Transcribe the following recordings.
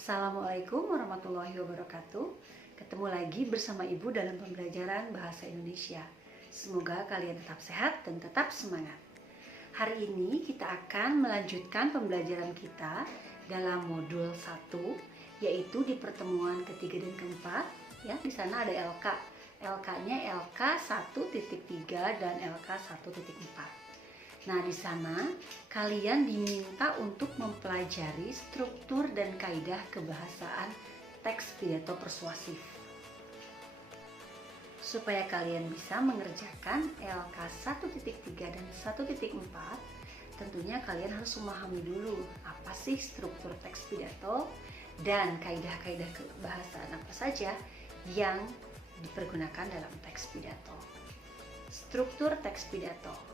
Assalamualaikum warahmatullahi wabarakatuh. Ketemu lagi bersama Ibu dalam pembelajaran Bahasa Indonesia. Semoga kalian tetap sehat dan tetap semangat. Hari ini kita akan melanjutkan pembelajaran kita dalam modul 1, yaitu di pertemuan ketiga dan keempat. Ya, di sana ada LK. LK-nya LK 1.3 dan LK 1.4. Nah, di sana kalian diminta untuk mempelajari struktur dan kaidah kebahasaan teks pidato persuasif. Supaya kalian bisa mengerjakan LK 1.3 dan 1.4, tentunya kalian harus memahami dulu apa sih struktur teks pidato dan kaidah-kaidah kebahasaan apa saja yang dipergunakan dalam teks pidato. Struktur teks pidato.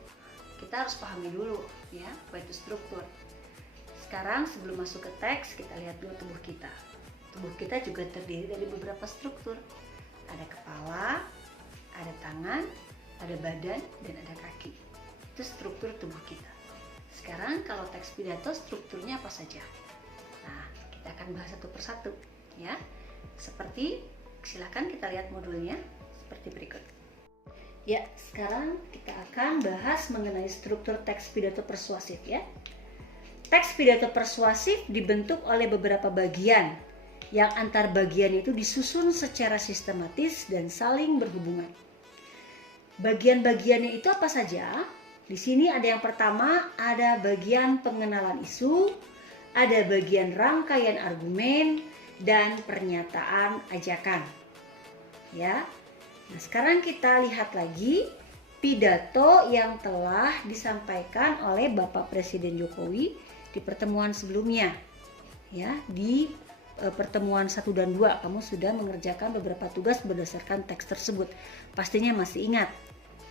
Kita harus pahami dulu ya, apa itu struktur. Sekarang sebelum masuk ke teks, kita lihat dulu tubuh kita. Tubuh kita juga terdiri dari beberapa struktur. Ada kepala, ada tangan, ada badan, dan ada kaki. Itu struktur tubuh kita. Sekarang kalau teks pidato strukturnya apa saja? Nah, kita akan bahas satu persatu ya. Silakan kita lihat modulnya seperti berikut. Ya, sekarang kita akan bahas mengenai struktur teks pidato persuasif ya. Teks pidato persuasif dibentuk oleh beberapa bagian yang antar bagian itu disusun secara sistematis dan saling berhubungan. Bagian-bagiannya itu apa saja? Di sini ada yang pertama, ada bagian pengenalan isu, ada bagian rangkaian argumen dan pernyataan ajakan. Ya. Nah, sekarang kita lihat lagi pidato yang telah disampaikan oleh Bapak Presiden Jokowi di pertemuan sebelumnya. Ya, di pertemuan 1 dan 2 kamu sudah mengerjakan beberapa tugas berdasarkan teks tersebut. Pastinya masih ingat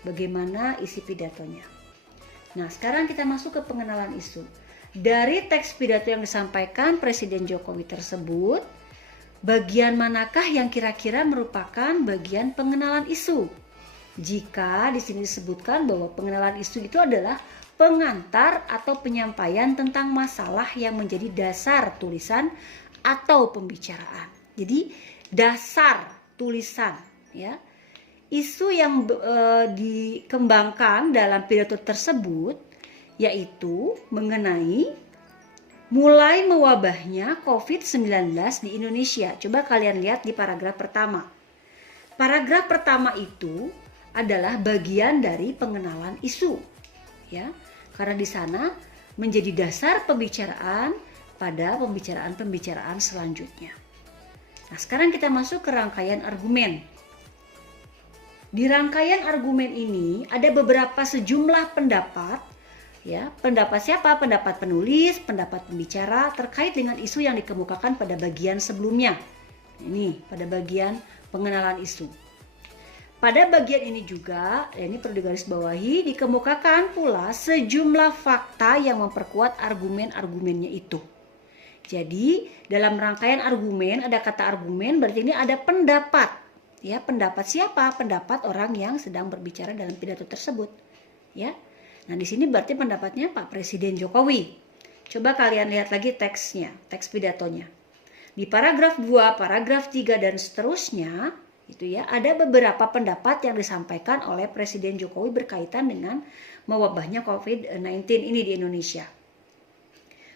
bagaimana isi pidatonya. Nah, sekarang kita masuk ke pengenalan isu. Dari teks pidato yang disampaikan Presiden Jokowi tersebut, bagian manakah yang kira-kira merupakan bagian pengenalan isu? Jika di sini disebutkan bahwa pengenalan isu itu adalah pengantar atau penyampaian tentang masalah yang menjadi dasar tulisan atau pembicaraan. Jadi dasar tulisan ya. Isu yang dikembangkan dalam pidato tersebut yaitu mengenai mulai mewabahnya COVID-19 di Indonesia. Coba kalian lihat di paragraf pertama. Paragraf pertama itu adalah bagian dari pengenalan isu. Ya, karena di sana menjadi dasar pembicaraan pada pembicaraan-pembicaraan selanjutnya. Nah, sekarang kita masuk ke rangkaian argumen. Di rangkaian argumen ini ada beberapa sejumlah pendapat. Ya, pendapat siapa? Pendapat penulis, pendapat pembicara terkait dengan isu yang dikemukakan pada bagian sebelumnya. Ini pada bagian pengenalan isu. Pada bagian ini juga, ini perlu digarisbawahi, dikemukakan pula sejumlah fakta yang memperkuat argumen-argumennya itu. Jadi, dalam rangkaian argumen ada kata argumen, berarti ini ada pendapat. Ya, pendapat siapa? Pendapat orang yang sedang berbicara dalam pidato tersebut. Ya. Nah, di sini berarti pendapatnya Pak Presiden Jokowi. Coba kalian lihat lagi teksnya, teks pidatonya. Di paragraf 2, paragraf 3 dan seterusnya, itu ya, ada beberapa pendapat yang disampaikan oleh Presiden Jokowi berkaitan dengan mewabahnya COVID-19 ini di Indonesia.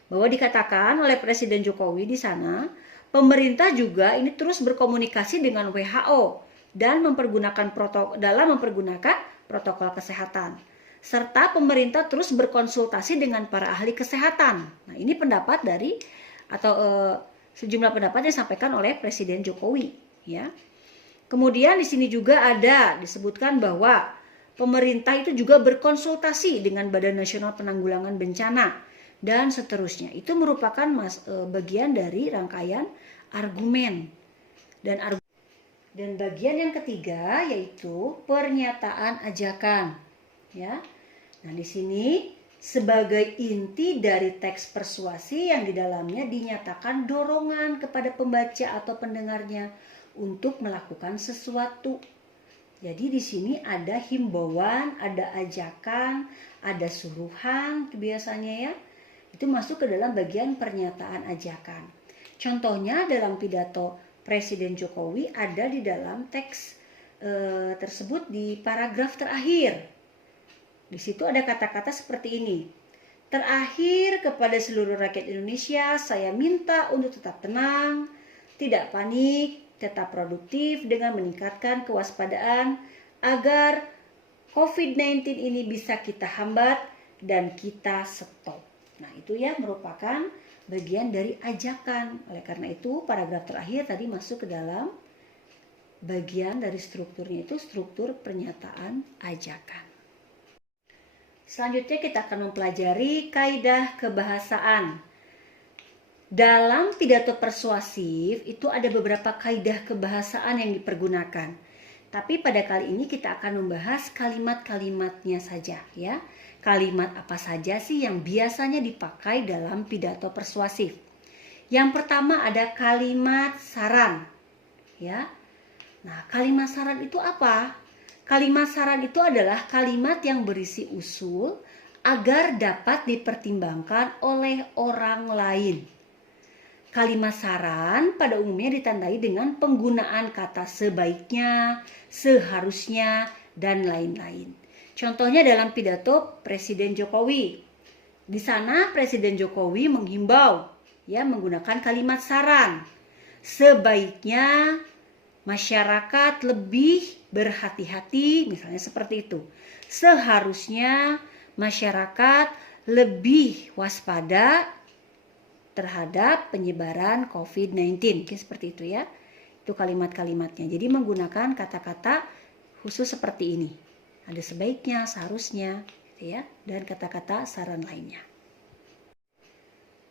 Bahwa dikatakan oleh Presiden Jokowi di sana, pemerintah juga ini terus berkomunikasi dengan WHO dan mempergunakan protokol kesehatan. Serta pemerintah terus berkonsultasi dengan para ahli kesehatan. Nah, ini pendapat dari atau sejumlah pendapat yang disampaikan oleh Presiden Jokowi, ya. Kemudian di sini juga ada disebutkan bahwa pemerintah itu juga berkonsultasi dengan Badan Nasional Penanggulangan Bencana dan seterusnya. Itu merupakan bagian dari rangkaian argumen dan bagian yang ketiga yaitu pernyataan ajakan. Ya, nah di sini sebagai inti dari teks persuasi yang di dalamnya dinyatakan dorongan kepada pembaca atau pendengarnya untuk melakukan sesuatu. Jadi di sini ada himbauan, ada ajakan, ada suruhan biasanya ya. Itu masuk ke dalam bagian pernyataan ajakan. Contohnya dalam pidato Presiden Jokowi ada di dalam teks tersebut di paragraf terakhir. Di situ ada kata-kata seperti ini. Terakhir, kepada seluruh rakyat Indonesia, saya minta untuk tetap tenang, tidak panik, tetap produktif dengan meningkatkan kewaspadaan agar COVID-19 ini bisa kita hambat dan kita stop. Nah, itu ya merupakan bagian dari ajakan. Oleh karena itu, paragraf terakhir tadi masuk ke dalam bagian dari strukturnya, itu struktur pernyataan ajakan. Selanjutnya kita akan mempelajari kaidah kebahasaan. Dalam pidato persuasif itu ada beberapa kaidah kebahasaan yang dipergunakan. Tapi pada kali ini kita akan membahas kalimat-kalimatnya saja ya. Kalimat apa saja sih yang biasanya dipakai dalam pidato persuasif? Yang pertama ada kalimat saran. Ya. Nah, kalimat saran itu apa? Kalimat saran itu adalah kalimat yang berisi usul agar dapat dipertimbangkan oleh orang lain. Kalimat saran pada umumnya ditandai dengan penggunaan kata sebaiknya, seharusnya, dan lain-lain. Contohnya dalam pidato Presiden Jokowi. Di sana Presiden Jokowi menghimbau ya menggunakan kalimat saran. Sebaiknya masyarakat lebih berhati-hati, misalnya seperti itu. Seharusnya masyarakat lebih waspada terhadap penyebaran COVID-19. Seperti itu ya. Itu kalimat-kalimatnya. Jadi menggunakan kata-kata khusus seperti ini. Ada sebaiknya, seharusnya, gitu ya, dan kata-kata saran lainnya.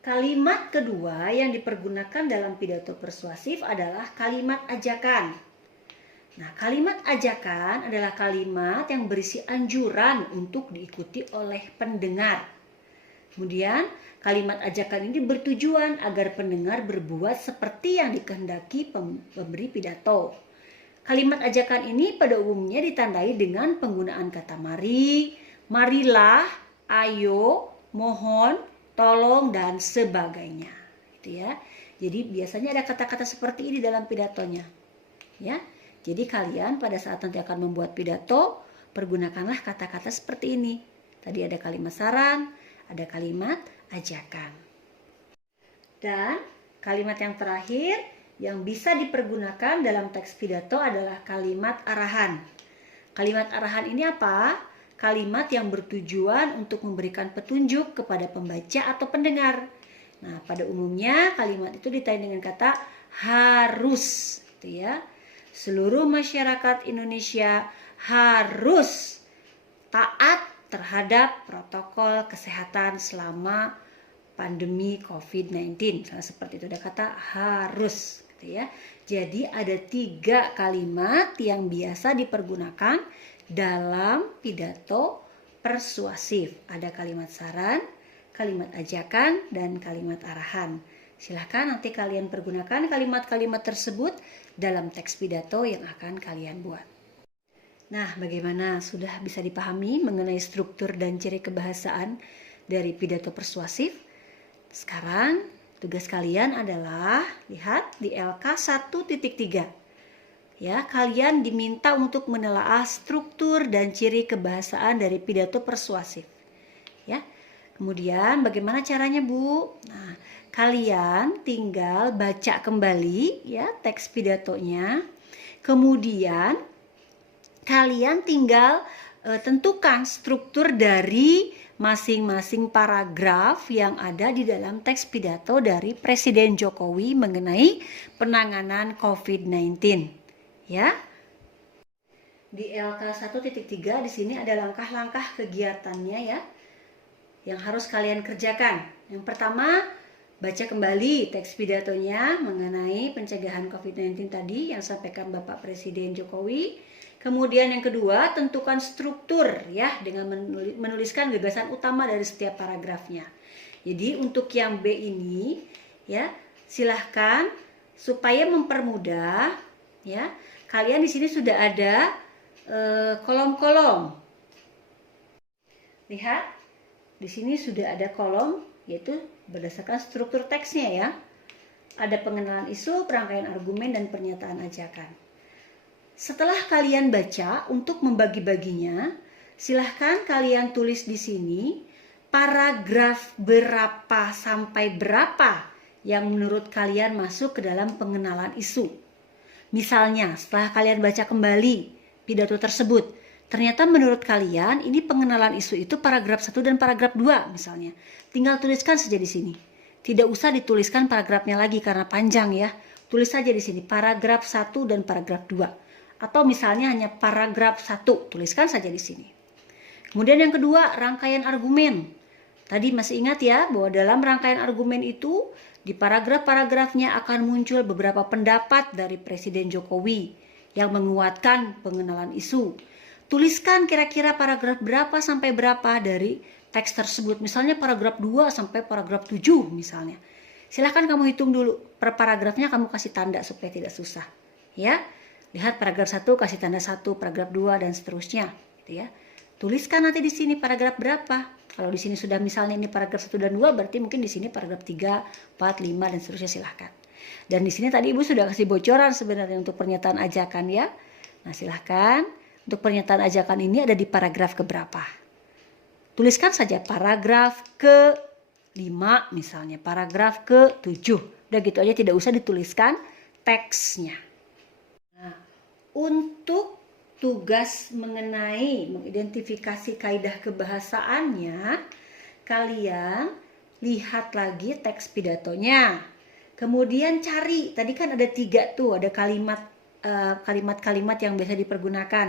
Kalimat kedua yang dipergunakan dalam pidato persuasif adalah kalimat ajakan. Nah, kalimat ajakan adalah kalimat yang berisi anjuran untuk diikuti oleh pendengar. Kemudian, kalimat ajakan ini bertujuan agar pendengar berbuat seperti yang dikehendaki pemberi pidato. Kalimat ajakan ini pada umumnya ditandai dengan penggunaan kata mari, marilah, ayo, mohon, tolong, dan sebagainya. Gitu ya. Jadi biasanya ada kata-kata seperti ini dalam pidatonya. Ya. Jadi kalian pada saat nanti akan membuat pidato, pergunakanlah kata-kata seperti ini. Tadi ada kalimat saran, ada kalimat ajakan. Dan kalimat yang terakhir yang bisa dipergunakan dalam teks pidato adalah kalimat arahan. Kalimat arahan ini apa? Kalimat yang bertujuan untuk memberikan petunjuk kepada pembaca atau pendengar. Nah, pada umumnya kalimat itu ditandai dengan kata harus, gitu ya. Seluruh masyarakat Indonesia harus taat terhadap protokol kesehatan selama pandemi COVID-19. Misalnya seperti itu, ada kata harus, gitu ya. Jadi ada 3 kalimat yang biasa dipergunakan dalam pidato persuasif. Ada kalimat saran, kalimat ajakan, dan kalimat arahan. Silahkan nanti kalian pergunakan kalimat-kalimat tersebut dalam teks pidato yang akan kalian buat. Nah, bagaimana? Sudah bisa dipahami mengenai struktur dan ciri kebahasaan dari pidato persuasif? Sekarang tugas kalian adalah lihat di LK 1.3. Ya, kalian diminta untuk menelaah struktur dan ciri kebahasaan dari pidato persuasif. Ya. Kemudian bagaimana caranya, Bu? Nah, kalian tinggal baca kembali ya teks pidatonya. Kemudian kalian tinggal tentukan struktur dari masing-masing paragraf yang ada di dalam teks pidato dari Presiden Jokowi mengenai penanganan COVID-19. Ya. Di LK 1.3 di sini ada langkah-langkah kegiatannya ya yang harus kalian kerjakan. Yang pertama, baca kembali teks pidatonya mengenai pencegahan COVID-19 tadi yang disampaikan Bapak Presiden Jokowi. Kemudian yang kedua, tentukan struktur ya dengan menuliskan gagasan utama dari setiap paragrafnya. Jadi untuk yang B ini ya, silahkan supaya mempermudah ya, kalian di sini sudah ada kolom-kolom. Lihat. Di sini sudah ada kolom yaitu berdasarkan struktur teksnya ya. Ada pengenalan isu, rangkaian argumen, dan pernyataan ajakan. Setelah kalian baca, untuk membagi-baginya, silahkan kalian tulis di sini paragraf berapa sampai berapa yang menurut kalian masuk ke dalam pengenalan isu. Misalnya, setelah kalian baca kembali pidato tersebut, ternyata menurut kalian ini pengenalan isu itu paragraf 1 dan paragraf 2 misalnya. Tinggal tuliskan saja di sini. Tidak usah dituliskan paragrafnya lagi karena panjang ya. Tulis saja di sini paragraf 1 dan paragraf 2. Atau misalnya hanya paragraf 1, tuliskan saja di sini. Kemudian yang kedua, rangkaian argumen. Tadi masih ingat ya bahwa dalam rangkaian argumen itu di paragraf-paragrafnya akan muncul beberapa pendapat dari Presiden Jokowi yang menguatkan pengenalan isu. Tuliskan kira-kira paragraf berapa sampai berapa dari teks tersebut. Misalnya paragraf 2 sampai paragraf 7 misalnya. Silahkan kamu hitung dulu. Per paragrafnya kamu kasih tanda supaya tidak susah. Ya, lihat paragraf 1 kasih tanda 1, paragraf 2 dan seterusnya. Gitu ya. Tuliskan nanti di sini paragraf berapa. Kalau di sini sudah misalnya ini paragraf 1 dan 2, berarti mungkin di sini paragraf 3, 4, 5 dan seterusnya silahkan. Dan di sini tadi Ibu sudah kasih bocoran sebenarnya untuk pernyataan ajakan ya. Nah, silahkan untuk pernyataan ajakan ini ada di paragraf keberapa. Tuliskan saja paragraf ke-5 misalnya, paragraf ke-7. Udah gitu aja, tidak usah dituliskan teksnya. Nah, untuk tugas mengenai mengidentifikasi kaidah kebahasaannya, kalian lihat lagi teks pidatonya. Kemudian cari, tadi kan ada 3 tuh, ada kalimat-kalimat yang biasa dipergunakan.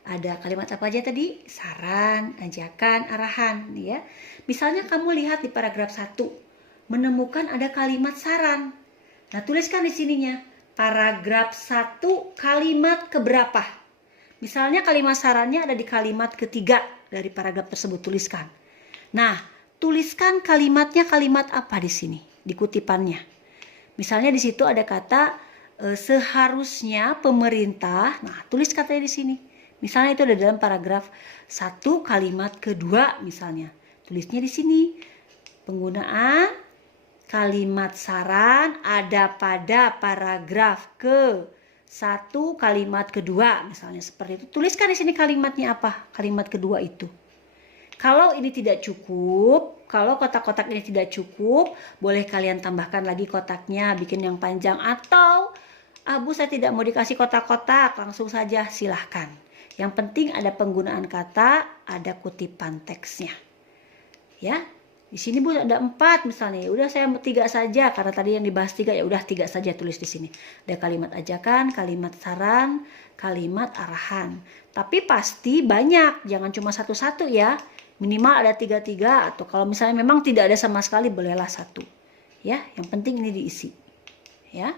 Ada kalimat apa aja tadi? Saran, ajakan, arahan ya. Misalnya kamu lihat di paragraf 1, menemukan ada kalimat saran. Nah, tuliskan di sininya paragraf 1 kalimat keberapa. Misalnya kalimat sarannya ada di kalimat ketiga dari paragraf tersebut, tuliskan. Nah, tuliskan kalimatnya kalimat apa di sini, di kutipannya. Misalnya di situ ada kata seharusnya pemerintah. Nah, tulis katanya di sini. Misalnya itu ada dalam paragraf 1 kalimat kedua misalnya. Tulisnya di sini. Penggunaan kalimat saran ada pada paragraf ke-1 kalimat kedua misalnya seperti itu. Tuliskan di sini kalimatnya apa? Kalimat kedua itu. Kalau ini tidak cukup, kalau kotak-kotak ini tidak cukup, boleh kalian tambahkan lagi kotaknya, bikin yang panjang. Atau, Bu saya tidak mau dikasih kotak-kotak, langsung saja silahkan. Yang penting ada penggunaan kata, ada kutipan teksnya. Ya, di sini Bu ada 4 misalnya. Udah saya 3 saja karena tadi yang dibahas 3, ya udah 3 saja tulis di sini. Ada kalimat ajakan, kalimat saran, kalimat arahan. Tapi pasti banyak, jangan cuma satu-satu ya. Minimal ada 3-3 atau kalau misalnya memang tidak ada sama sekali bolehlah 1. Ya, yang penting ini diisi. Ya.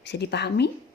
Bisa dipahami?